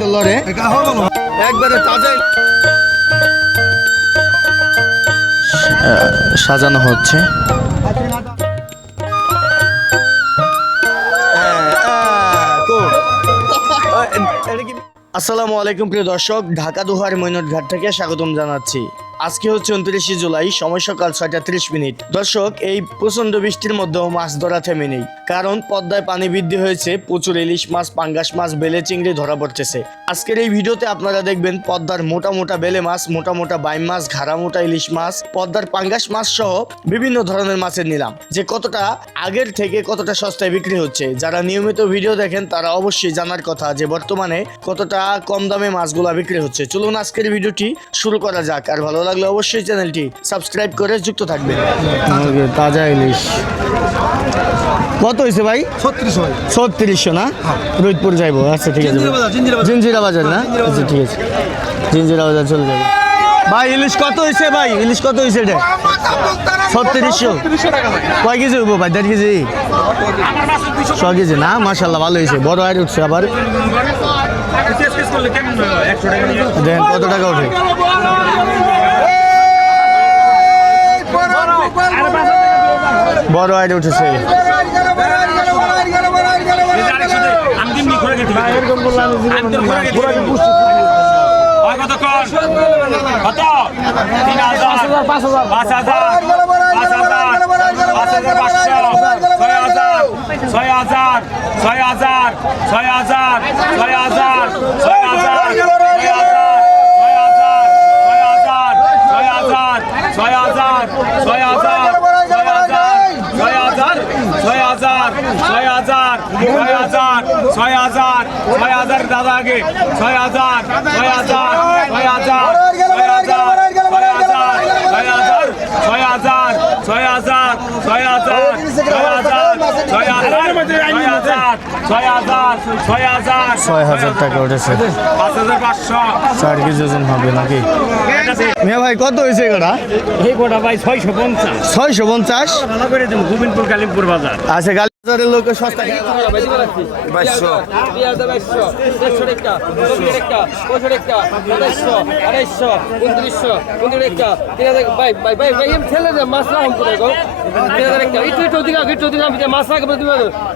তো লড়ে একবারে তাজা সাজানো হচ্ছে আসসালামু আলাইকুম প্রিয় দর্শক ঢাকা দোহার মৈনটঘাট থেকে স্বাগতম জানাচ্ছি আজকে হচ্ছে উনত্রিশে জুলাই, সময় সকাল ছয়টা ত্রিশ মিনিট। দর্শক, এই প্রচণ্ড বৃষ্টির মধ্যেও মাছ ধরা থেমে নেই। কারণ পদ্মায় পানি বৃদ্ধি হয়েছে, প্রচুর ইলিশ মাছ, পাঙ্গাস মাছ, বেলে চিংড়ি ধরা পড়তেছে। আজকের এই ভিডিওতে আপনারা দেখবেন পদ্মার মোটা মোটা বেলে মাছ, মোটা মোটা বাইম মাছ, ঘাড়া মোটা ইলিশ মাছ, পদ্মার পাঙ্গাস মাছ সহ বিভিন্ন ধরনের মাছের নিলাম, যে কতটা আগের থেকে কতটা সস্তায় বিক্রি হচ্ছে। যারা নিয়মিত ভিডিও দেখেন, তারা অবশ্যই জানার কথা যে বর্তমানে কতটা কম দামে মাছগুলা বিক্রি হচ্ছে। চলুন আজকের ভিডিওটি শুরু করা যাক, আর ভালো লাগলে অবশ্যই চ্যানেলটি সাবস্ক্রাইব করে যুক্ত থাকবেন। তাজা ইলিশ। কত হয়েছে ভাই? ছত্রিশ হয় ছত্রিশশো না? রোহিতপুর যাইবো। আচ্ছা ঠিক আছে জিঞ্জিরা বাজার, না? আচ্ছা ঠিক আছে। জিঞ্জিরা বাজার চলে যাবে। ভাই ইলিশ কত হয়েছে ভাই? ইলিশ কত হয়েছে এটা? ছত্রিশশো। কয় কেজি হইব ভাই? দেড় কেজি? ছ কেজি না? মাসাল্লাহ ভালো হয়েছে বড় আয় উঠছে আবার। দেন কত টাকা ওঠে বড় আইড উঠেছে ছয় হাজার ছয় হাজার ছয় হাজার ছয় হাজার ছয় আগে ছয় হাজার ছয় হাজার ছয় হাজার ছয় হাজার ছয় হাজার ছয় হাজার ছয় হাজার ছয় হাজার ছয় হাজার ছয় হাজার ছয় হাজার ছয় হাজার ছয় হাজার ছয় হাজার টাকা উঠেছে চার কেজি ওজন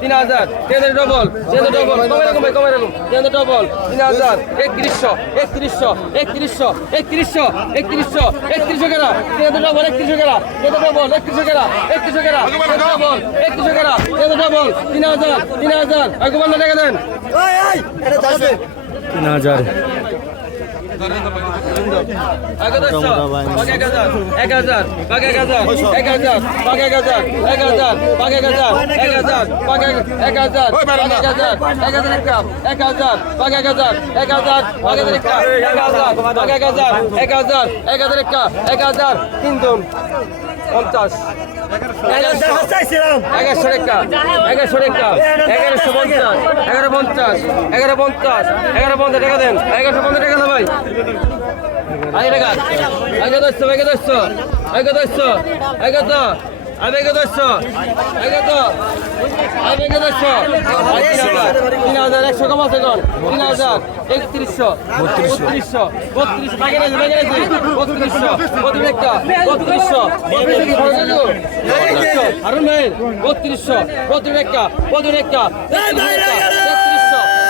তিন হাজার ডবল কমে রাখুন ভাই কমে রাখুন। তিন হাজার ডবল তিন হাজার একত্রিশশো একত্রিশশো একত্রিশশো একত্রিশশো একত্রিশশো একত্রিশশো কেনা তিন হাজার ডবল একত্রিশশো কেনা তিন ডবল একত্রিশশো কেনা একত্রিশশো হাজার ডবল একত্রিশশো কেনা তিন ডবল তিন হাজার তিন হাজার এক বন্ধ টাকা দেন। তিন হাজার। তিনজন পঞ্চাশ। এগারোশো রেখা এগারোশো রেখা এগারোশো পঞ্চাশ। এগারো পঞ্চাশ। এগারো পঞ্চাশ। এগারো পঞ্চাশ টাকা দেন। এগারোশো পঞ্চাশ টাকা ভাই। আগে টাকা আগে দশশো আগে দশশো আগে দশশো আগে তো আমি এগে দশশো আগে তো। আমি এগে দশশো তিন হাজার একশো কম আছে কোন তিন হাজার একত্রিশশো। বত্রিশশো। বত্রিশ বাগে বত্রিশ বাগে রাখি বত্রিশশো। বত্রিশ একটা বত্রিশশো বত্রিশশো। হারুন ভাই, বত্রিশশো। বত্রিশ একটা বত্রিশ একটা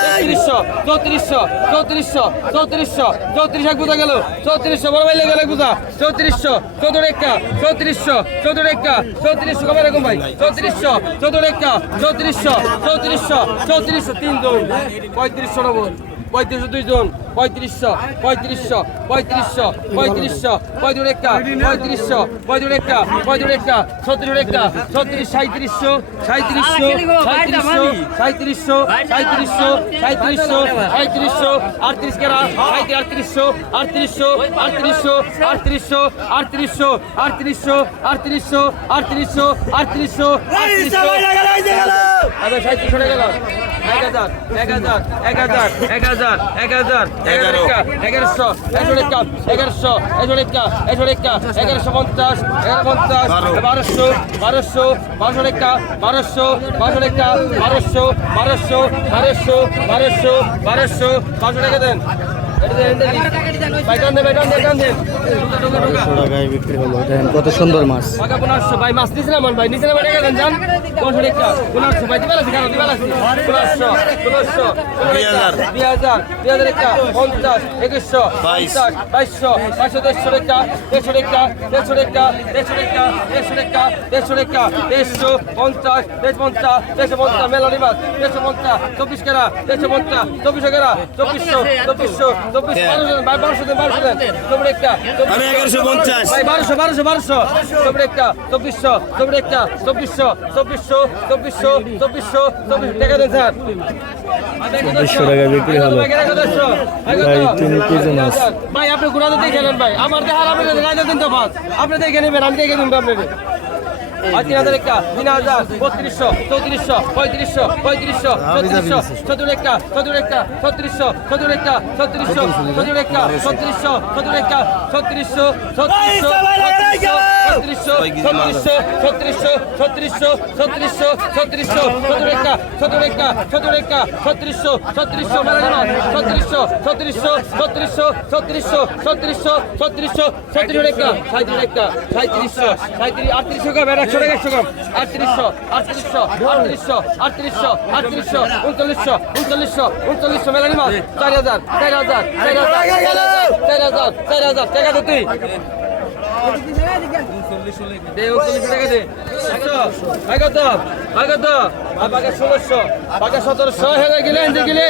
তেত্রিশশো চৌত্রিশশো চৌত্রিশশো চৌত্রিশশো, চৌত্রিশ এক বুঝা গেল, চৌত্রিশশো, বড় ভাই লেগে বুঝা চৌত্রিশশো চৌদ্দ একটা, চৌত্রিশশো চৌদ্দ একটা, চৌত্রিশশো কবে রকম ভাই, চৌত্রিশশো চৌদ্দ একটা, চৌত্রিশশো চৌত্রিশশো চৌত্রিশশো তিন জন, পঁয়ত্রিশশো নব্বই, পঁয়ত্রিশশো দুই জন পঁয়ত্রিশশো পঁয়ত্রিশশো পঁয়ত্রিশশো পঁয়ত্রিশশো পঁয়ত্রিশ একটা পঁয়ত্রিশশো পঁয়ত্রিশ একটা পঁয়ত্রিশ একটা ছত্রিশ একটা ছত্রিশ সাঁত্রিশশো সাঁত্রিশশো সাঁত্রিশশো সাঁত্রিশশো সাঁত্রিশশো সাঁত্রিশশো সাঁত্রিশশো আটত্রিশ কেরা আটত্রিশশো আটত্রিশশো আটত্রিশশো আটত্রিশশো আটত্রিশশো আটত্রিশশো আটত্রিশশো আটত্রিশশো আটত্রিশশো আটত্রিশশো। আবার সাঁত্রিশশো টাকা এক হাজার এক হাজার এক হাজার এক হাজার এক হাজার এগারো। এগারোশো একশো টাকা এগারোশো একশো টাকা একশো টাকা এগারোশো পঞ্চাশ এগারো পঞ্চাশ বারোশো বারোশো বারোশো টাকা বারোশো বারোশো টাকা বারোশো বারোশো বারোশো বারোশো বারোশো বারোশো টাকা দেন। কত সুন্দর মাছ ভাই মাছ নিচে নামান ভাই নিচে দেন যান একটা পঞ্চাশ একুশশো দেড়শো টাকা দেড়শো টাকা দেড়শো পঞ্চাশ দেড়শো পঞ্চাশ দেড়শো পঞ্চাশ চব্বিশ কেরা দেড়শো পঞ্চাশ চব্বিশশো চব্বিশশো একটা আমি এগারোশো পঞ্চাশ। বারোশো বারোশো বারোশো। চব্বিশ একটা চব্বিশশো চব্বিশ একটা চব্বিশশো চব্বিশশো চব্বিশশো চব্বিশশো চব্বিশ টাকা দেন স্যার। চব্বিশশো টাকায় বিক্রি হলো। ভাই, তিন কেজি মাছ। ভাই আপনি ঘুরাতে দেখে নেন ভাই। আমার দেখার আপনি দিন তো আপনি দেখে নেবেন আমি দেখে আপনাকে। আর তিন হাজার একটা তিন হাজার বত্রিশশো চৌত্রিশশো পঁয়ত্রিশশো পঁয়ত্রিশশো ছত্রিশশো সত্তর একটা সত্তর একটা ছত্রিশশো সত্তর একটা ছত্রিশশো সত্তর একটা ছত্রিশশো সত্তর একটা ছত্রিশশো ছত্রিশশো ছত্রিশশো ছত্রিশশো ছত্রিশশো ছত্রিশশো ছত্রিশশো ছত্রিশশো সত্তর একটা সত্তর একটা সত্তর একটা ছত্রিশশো ছত্রিশশো ছত্রিশশো ছত্রিশশো ছত্রিশশো ছত্রিশশো ছত্রিশশো ছত্রিশশো ছত্রিশ একটা সাঁত্রিশ একটা সাঁত্রিশশো সাঁত্রিশ আটত্রিশশো কম একশো টাকা একশো কম আটত্রিশশো আটত্রিশশো আটত্রিশশো আটত্রিশশো আটত্রিশশো উনচল্লিশশো উনচল্লিশশো উনচল্লিশশো মেলানি মাছ চার হাজার চার হাজার চার হাজার চার হাজার চার হাজার টাকা তো তুই দে উনচল্লিশ টাকা দে। ভাই কত ভাই কত ষোলোশো সতেরোশো হেরে গেলেন যে গেলে।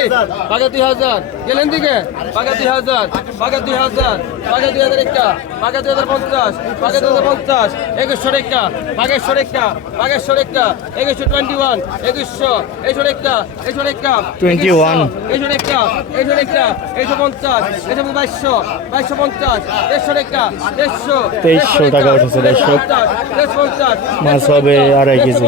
বাঘা দুই হাজার গেলেন দিকে। দুই হাজার বাঘা দুই হাজার বাঘা দুই হাজার একটা বাঘা দুই হাজার পঞ্চাশ দুই হাজার পঞ্চাশ একুশশো একটা বাঘেশ্বর একটা বাঘেশ্বর একটা একুশশো টোয়েন্টি ওয়ান একুশশো একুশশো একটা একুশশো একটা 21 একুশশো একটা একুশশো একটা একুশশো পঞ্চাশ একুশো বাইশশো বাইশশো পঞ্চাশ দেড়শো একটা দেড়শো 2300 টাকা উঠেছে, দেড়শো। দেড়শো পঞ্চাশ মাছ হবে আড়াই কেজি।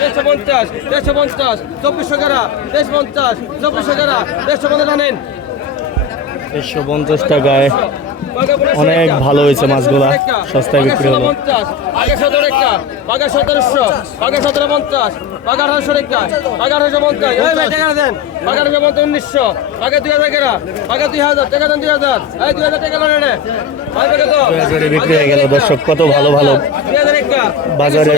দেড়শো পঞ্চাশ দেড়শো পঞ্চাশ চব্বিশশো গ্রা দেড়শো পঞ্চাশ চব্বিশশো গ্রা দেড়শো পঞ্চাশ জানেন একশো পঞ্চাশ টাকায় অনেক ভালো হয়েছে মাছগুলা। সস্তায় বিক্রি হলো। আগে সতেরো একটা বাঘা সতেরোশো বাঘা সতেরো পঞ্চাশ বাঘা আঠারোশো একটা বাঘা আঠারোশো পঞ্চাশ এই দেন। বাঘা আঠারোশো পঞ্চাশ উনিশশো। বাঘা দুই হাজার কেরা বাঘা দুই হাজার টাকা দেন দুই হাজার। এই দুই হাজার টাকা লোন এনে ভাই বাঘা তো দুই হাজারে বিক্রি হয়ে গেল দর্শক কত ভালো ভালো। বাজারে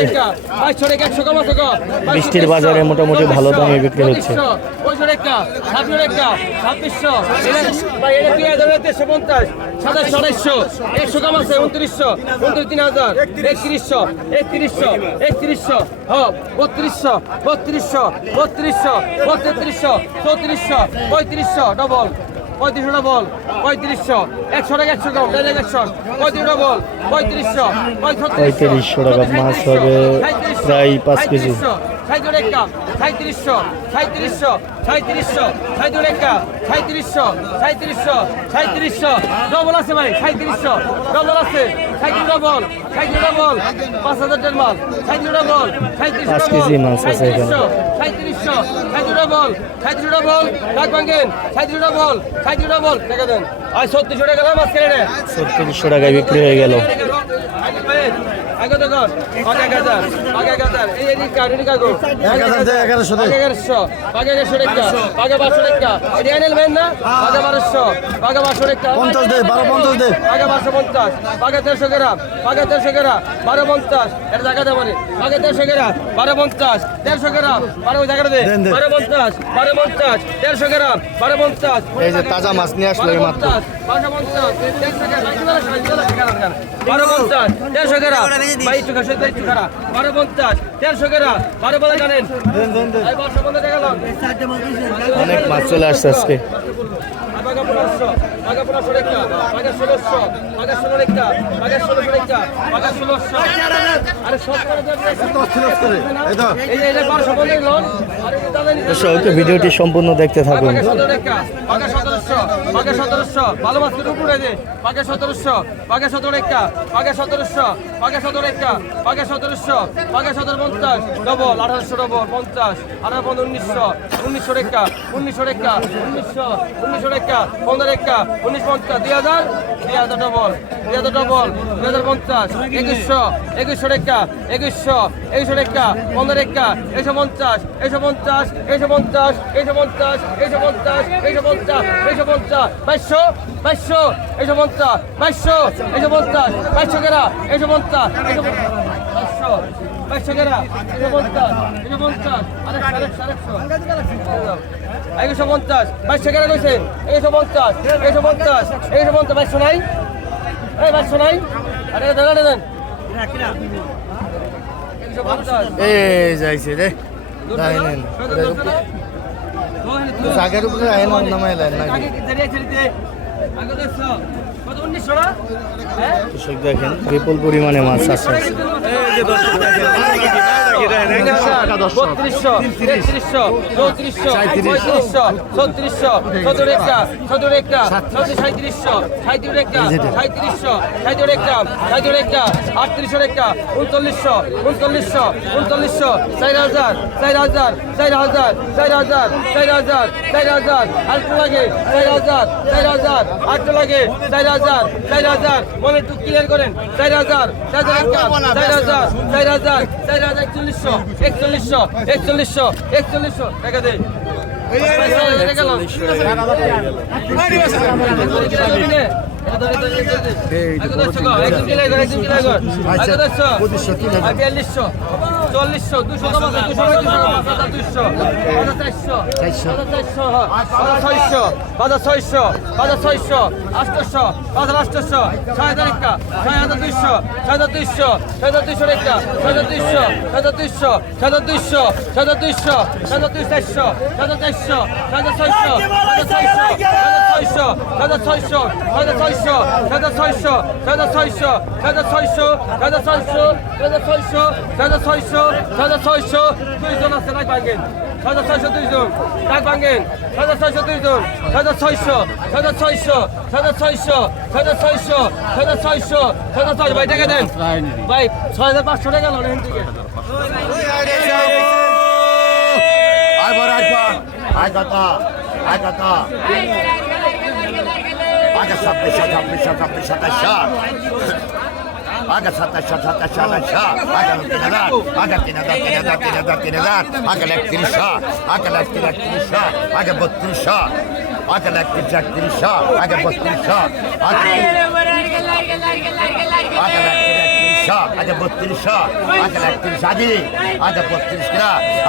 বৃষ্টির বাজারে মোটামুটি ভালো দামে বিক্রি হচ্ছে। ছাব্বিশশো সাতাশ একশো কম আছে উনত্রিশশো উনত্রিশ তিন হাজার একত্রিশশো একত্রিশশো একত্রিশশো হ বত্রিশশো বত্রিশশো বত্রিশশো বত্রিশশো চৌত্রিশশো পঁয়ত্রিশশো ডবল পঁয়ত্রিশশো ডবল পঁয়ত্রিশশো একশো টাকা একশো কম ডাইরেক্ট একশো পঁয়ত্রিশ ডবল পঁয়ত্রিশশো পঁয়ত্রিশশো টাকা মাছ হবে প্রায় পাঁচ কেজি। সাঁত্রিশ একটা সাঁত্রিশশো সাঁত্রিশশো সাঁত্রিশশো সাঁত্রিশ একটা সাঁত্রিশশো সাঁত্রিশশো সাঁত্রিশশো ডবল আছে ভাই সাঁত্রিশশো ডবল আছে সাঁত্রিশ ডবল সাঁত্রিশ ডবল পাঁচ হাজার দেড় মাল। সাঁত্রিশ ডবল সাঁত্রিশ আছে এখানে। সাঁত্রিশশো সাঁত্রিশ ডবল সাঁত্রিশ ডবল ডাক ভাঙ্গেন সাঁত্রিশ ডবল সাঁত্রিশ ডবল টাকা দেন। আর ছত্রিশশো টাকা দাম নেয় ছত্রিশশো টাকায় বিক্রি হয়ে গেল। এগারোশো মেন পঞ্চাশ দে বারো পঞ্চাশ দে বারোশো পঞ্চাশ তেরোশো গ্রাম তেরোশো বারো পঞ্চাশ এটা জায়গা দেবো বাঘা তেরোশো গ্রাম বারো পঞ্চাশ দেড়শো গ্রাম বারো জায়গাটা দে বারো পঞ্চাশ বারো পঞ্চাশ দেড়শো গ্রাম বারো পঞ্চাশ এই যে তাজা মাছ নিয়ে আসলো এই মাত্র বারো পঞ্চাশ দেড়শো গ্রাম বারো পঞ্চাশ দেড়শো গ্রাম ভাই একটু খাসে একটু খারাপ বারো পঞ্চাশ বারো বলে জানেন। অনেক মাছ চলে আসছে আজকে। আবাগা পনেরোশো বাঘা পনেরোশো রেখা বাঘা ষোলোশো ষোলো রেখা ষোলোশো রেখা আরে সব ভিডিওটি সম্পূর্ণ দেখতে থাকুন। পাকে সতেরো রেখা পাকে সতেরোশো পাকে সতেরোশো ভালো মাছ করে উপরে দে পাকে সতেরোশো পাকে সতেরো রেখা পাকে সতেরোশো পাকে সতেরো রেখা পাকে সতেরোশো পাকে সতেরো পঞ্চাশ ডবল আঠারোশো ডবল পঞ্চাশ আঠারো উনিশশো উনিশশো রেখা উনিশশো রেখা উনিশশো উনিশশো রেখা পনেরো রেখা উনিশ পঞ্চাশ দুই হাজার দুই হাজার ডবল দুই হাজার ডবল দুই হাজার পঞ্চাশ একুশশো একুশশো রেখা একুশশো একুশশো রেখা পনেরো রেখা একশো পঞ্চাশ একশো পঞ্চাশ একশো পঞ্চাশ একশো পঞ্চাশ একশো পঞ্চাশ একশো পঞ্চাশ একশো পঞ্চাশ বাইশশো বাইশশো একশো পঞ্চাশ বাইশশো একশো পঞ্চাশ বাইশশো কেরা একশো পঞ্চাশ একশো বাইশশো একশো পঞ্চাশ একশো পঞ্চাশ আরেকশো একশো পঞ্চাশ বাইশশো কেরা কইছেন একশো পঞ্চাশ একশো পঞ্চাশ একশো পঞ্চাশ বাইশশো নাই এই বাইশশো নাই আরে দাদা দেন এই যাইছে রে তাই নেন উপরে আইন নামাইলেন নাকি দর্শক দেখেন বিপুল পরিমাণে মাছ আছে আটত্রিশশো একটা উনচল্লিশশো উনচল্লিশশো উনচল্লিশশো চার হাজার চার হাজার চার হাজার চার হাজার চার হাজার চার হাজার আটশো লাগে চার হাজার চার হাজার আটশো লাগে চার হাজার চার হাজার মনে একটু ক্লিয়ার করেন চার হাজার চার হাজার চার হাজার চার হাজার চার হাজার একচল্লিশশো একচল্লিশশো একচল্লিশশো একচল্লিশশো টাকা দে চল্লিশশো দুশো ছয়শো বাজার ছয়শো বাজার ছয়শো আটশো বাজার আটশো ছয় হাজার একটা ছয় হাজার দুইশো ছয় হাজার দুইশো ছয় হাজার দুইশো একটা ছয় হাজার দুইশো ছয় হাজার দুইশো ছয় হাজার দুইশো ছয় হাজার দুইশো ছয় হাজার দুই চারশো ছয় হাজার চারশো ছয় হাজার ছয়শো ছয় হাজার ছয়শো ছয় হাজার ছয়শো ছয় হাজার ছয়শো ছয় হাজার ছয়শো ছয় হাজার ছয়শো ছয় হাজার ছয়শো ছয় দুইজন রাখ ভাঙেন ছয় হাজার ছয়শো দুইজন ছয় হাজার ছয়শো ছয় হাজার ছয়শো ছয় হাজার ছয়শো ছয় হাজার ছয়শো ছয় হাজার ছয়শো ছয় হাজার ছয়শো ভাই টাকা দেন। ভাই ছয় হাজার পাঁচশো টাকা লোন এখান থেকে। আয় বড় আয় কত আগে ছাব্বিশশো ছাব্বিশশো ছাব্বিশ সাতাশশো আগে সাতাশশো সাতাশশো আঠাশশো আগে তিন হাজার আগে তিন হাজার তিন হাজার তিন হাজার তিন হাজার আগে একত্রিশশো আগে একত্রিশ একত্রিশশো আগে বত্রিশশো আগে একত্রিশ একত্রিশশো আগে বত্রিশশো আগে আগে আগে বত্রিশশো আগে একত্রিশ আদি আগে বত্রিশ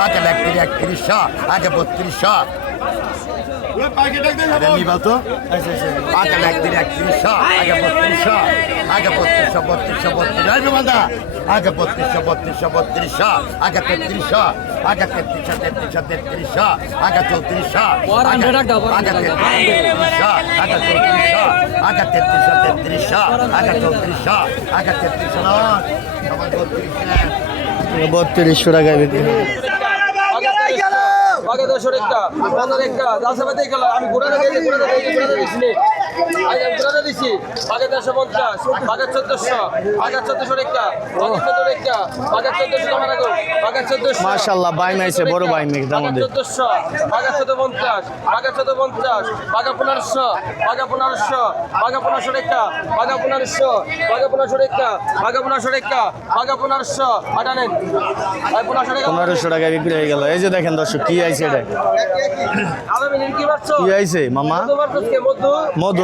আগে একত্রিশ একত্রিশশো আগে বত্রিশশো নিবাল তো। আগে একদিন একত্রিশশো আগে বত্রিশশো আগে বত্রিশশো বত্রিশশো বত্রিশ আসবে বাদা আগে বত্রিশশো বত্রিশশো বত্রিশশো আগে তেত্রিশশো আগে তেত্রিশশো তেত্রিশশো তেত্রিশশো আগে চৌত্রিশশো আগে তেত্রিশশো আগে চৌত্রিশশো আগে তেত্রিশশো তেত্রিশশো আগে চৌত্রিশশো আগে তেত্রিশশো নয়। সবাই বত্রিশ বত্রিশশো টাকায় বিক্রি। আগে দশ একটা পনেরো একটা দশ আমি ঘুরে দেখি ঘুরে দেখি ঘুরে দেখি আগে দেড়শো পঞ্চাশ আগে চোদ্দশো আগে চোদ্দশো একটা আগে চোদ্দ একটা আগে চোদ্দশো টাকা রাখো আগে চোদ্দশো মাশাআল্লাহ, বাইম আইছে, বড় বাইম এটার মধ্যে। চোদ্দশো আগে চোদ্দ পঞ্চাশ আগে চোদ্দ পঞ্চাশ আগে পনেরোশো আগে পনেরোশো আগে পনেরোশো একটা আগে পনেরোশো আগে পনেরোশো একটা আগে পনেরোশো একটা আগে পনেরোশো আটানেন পনেরোশো টাকা বিক্রি হয়ে গেল এই যে দেখেন দর্শক কি আইছে এটা কি আইছে মামা মধু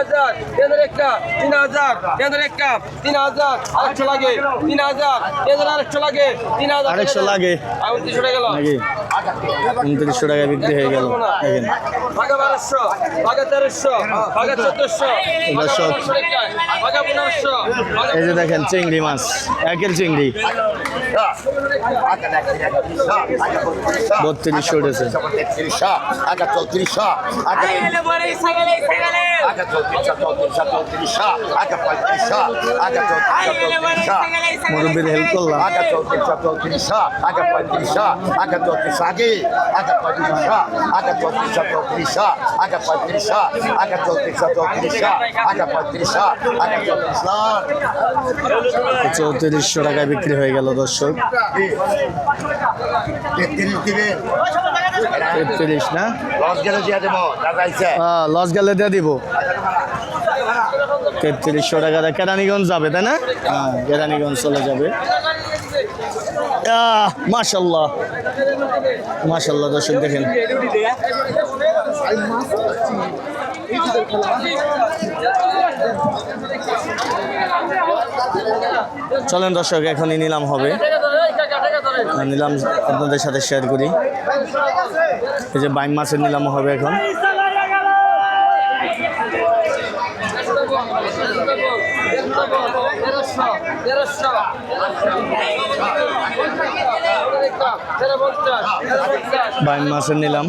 হাজার, এদের একটা, তিন হাজার হাজার একটা তিন হাজার আরেকশো লাগে তিন হাজার এদের আরেকশো লাগে তিন হাজার আরেকশো লাগে। আর তিনশো টাকা গেল নাকি উনত্রিশশো টাকা বিক্রি হয়ে গেল এই যে দেখেন চিংড়ি মাছ, একের চিংড়ি। বত্রিশশো উঠেছে। তেত্রিশশো আগে চৌত্রিশশো আগে চৌত্রিশশো চৌত্রিশশো আগে পঁয়ত্রিশশো আগে মুরব্বীর হেল্প করলাম। আগে চৌত্রিশশো টাকায় বিক্রি হয়ে গেল দর্শক। তেত্রিশ না? লস গেলে দিয়ে দেবো আইসে লস গেলে দিয়ে দিব। তেত্রিশশো টাকা কেরানীগঞ্জ যাবে তাই না? হ্যাঁ কেরানীগঞ্জ চলে যাবে। মাশাল্লাহ। মাশাল্লাহ দর্শক দেখেন। চলেন দর্শক এখনই নিলাম হবে। নিলাম আপনাদের সাথে শেয়ার করি। এই যে বাইম মাছের নিলাম হবে এখন। বাইম মাছের নিলাম।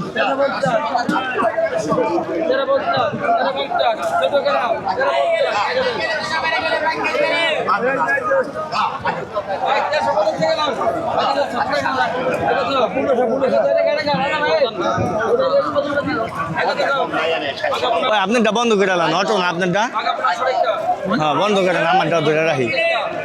আপনারটা বন্ধ করে এলাম অটো না, আপনারটা? হ্যাঁ বন্ধ করেন আমারটা ধরে রাখি।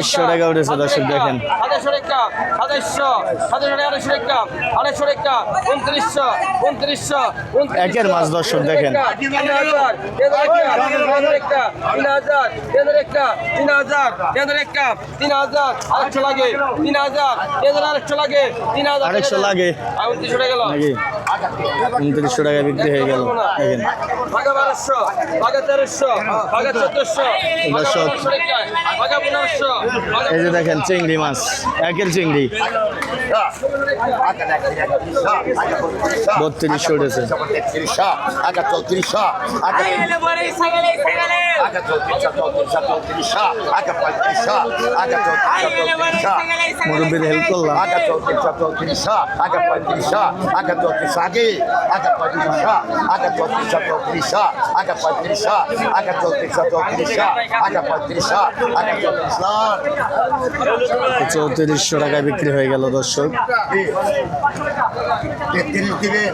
ছাব্বিশশো টাকা উঠেছে দর্শক দেখেন। সাতাশশো টাকা সাতাশশো টাকা আড়াইশো টাকা আড়াইশো টাকা উনত্রিশশো উনত্রিশশো একের মাছ দর্শক দেখেন। তিন হাজার তিন একটা তিন হাজার হাজার একটা তিন হাজার তিন একটা তিন হাজার আরেকশো লাগে তিন হাজার হাজার আরেকশো লাগে তিন হাজার আরেকশো লাগে। আর উনত্রিশশো টাকা গেল। উনত্রিশশো টাকা বিক্রি হয়ে গেল। ভাগা বারোশো ভাগা তেরোশো ভাগা চোদ্দশো। ভাগা পনেরোশো এই যে দেখেন চিংড়ি মাছ একের চিংড়ি। বত্রিশশো উঠেছে। তেত্রিশশো আগে চৌত্রিশশো আগে আগে আগে আগে মুরব্বীর হেল্প করলাম আগে চৌত্রিশশো চৌত্রিশশো আগে পঁয়ত্রিশশো আগে চৌত্রিশশো আগে আগে পঁয়ত্রিশশো আগে চৌত্রিশশো চৌত্রিশশো আগে পঁয়ত্রিশশো আগে চৌত্রিশশো চৌত্রিশশো আগে পঁয়ত্রিশশো আগে চৌত্রিশশো চৌত্রিশশো টাকায় বিক্রি হয়ে গেল দর্শক তেত্রিশ দিবেন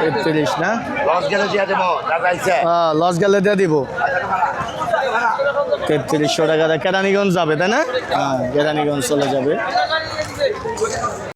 তেত্রিশ না? লস গেলে দিয়ে দেবো দিয়ে দিব। তেত্রিশশো টাকা কেরানীগঞ্জ যাবে তাই না? হ্যাঁ। কেরানীগঞ্জ চলে যাবে।